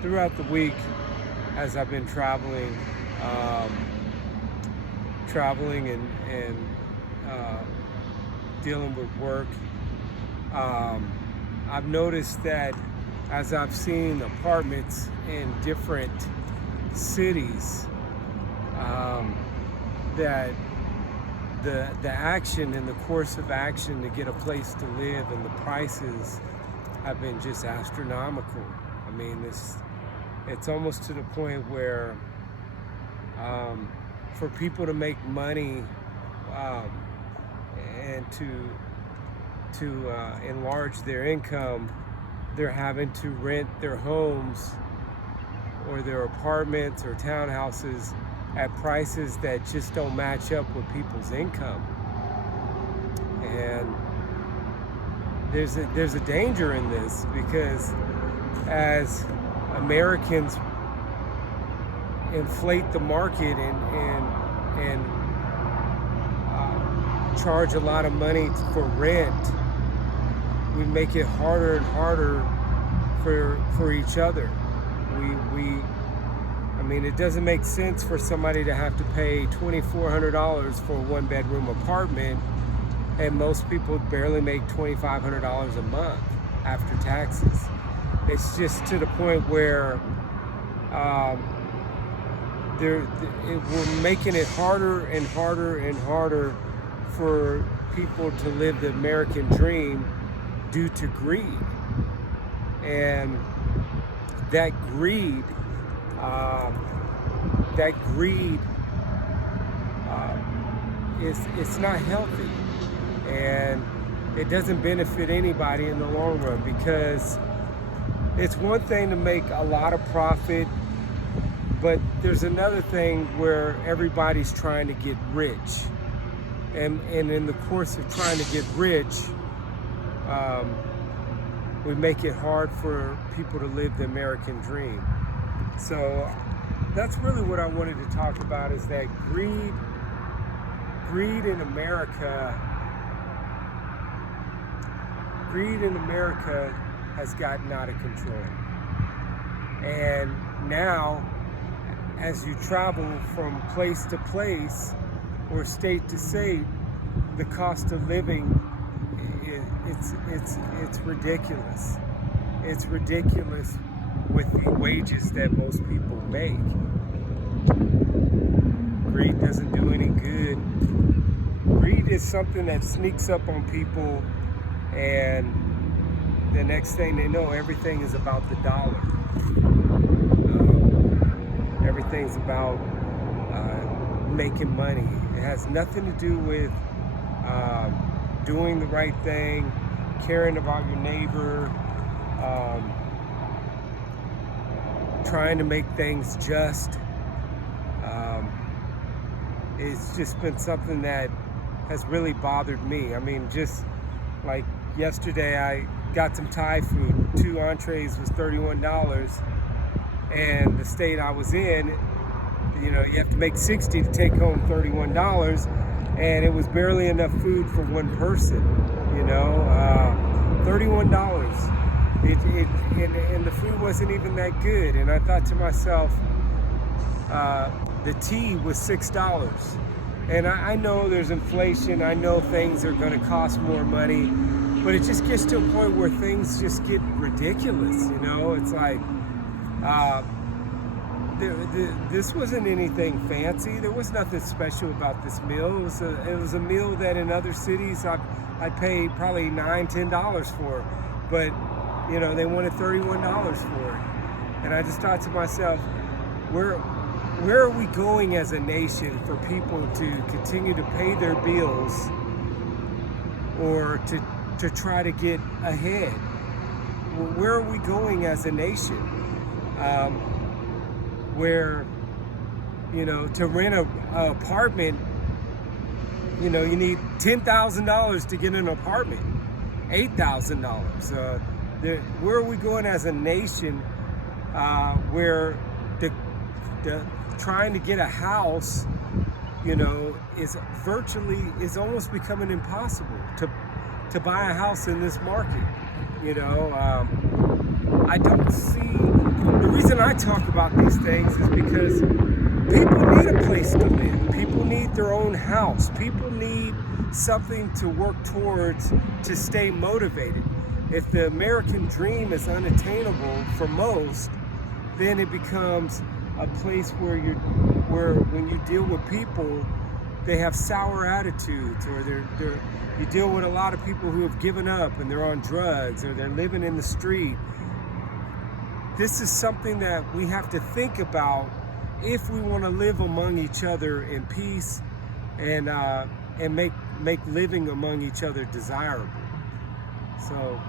throughout the week, as I've been traveling, um, and dealing with work, um, I've noticed that as I've seen apartments in different cities, that the action and the course of action to get a place to live and the prices have been just astronomical. I mean, it's almost to the point where for people to make money um, and to enlarge their income, they're having to rent their homes or their apartments or townhouses at prices that just don't match up with people's income. And there's a danger in this, because as Americans inflate the market and charge a lot of money for rent, we make it harder and harder for each other. I mean, it doesn't make sense for somebody to have to pay $2,400 for a one-bedroom apartment, and most people barely make $2,500 a month after taxes. It's just to the point where we're making it harder and harder and harder for people to live the American dream due to greed. And that greed it's not healthy, and it doesn't benefit anybody in the long run, because it's one thing to make a lot of profit, but there's another thing where everybody's trying to get rich, and in the course of trying to get rich, we make it hard for people to live the American dream. So that's really what I wanted to talk about, is that greed in America has gotten out of control. And now, as you travel from place to place or state to state, the cost of living, it's ridiculous. It's ridiculous with the wages that most people make. Greed doesn't do any good. Greed is something that sneaks up on people, and the next thing they know, everything is about the dollar. Everything's about making money. It has nothing to do with doing the right thing, caring about your neighbor, trying to make things just. It's just been something that has really bothered me. I mean, just like yesterday, I got some Thai food. 2 entrees was $31, and the state I was in, you have to make 60 to take home $31, and it was barely enough food for one person. $31. And the food wasn't even that good. And I thought to myself, the tea was $6. And I know there's inflation. I know things are going to cost more money, but it just gets to a point where things just get ridiculous. It's like, this wasn't anything fancy. There was nothing special about this meal. It was a meal that in other cities I'd pay probably $9, $10 for, but they wanted $31 for it. And I just thought to myself, where are we going as a nation for people to continue to pay their bills or to try to get ahead? Where are we going as a nation? Where, to rent an apartment, you need $10,000 to get an apartment, $8,000. Where are we going as a nation where the trying to get a house, is almost becoming impossible to buy a house in this market? I don't see, the reason talk about these things is because people need a place to live. People need their own house. People need something to work towards to stay motivated. If the American dream is unattainable for most, then it becomes a place where when you deal with people, they have sour attitudes, or you deal with a lot of people who have given up and they're on drugs, or they're living in the street. This is something that we have to think about if we want to live among each other in peace and make living among each other desirable. So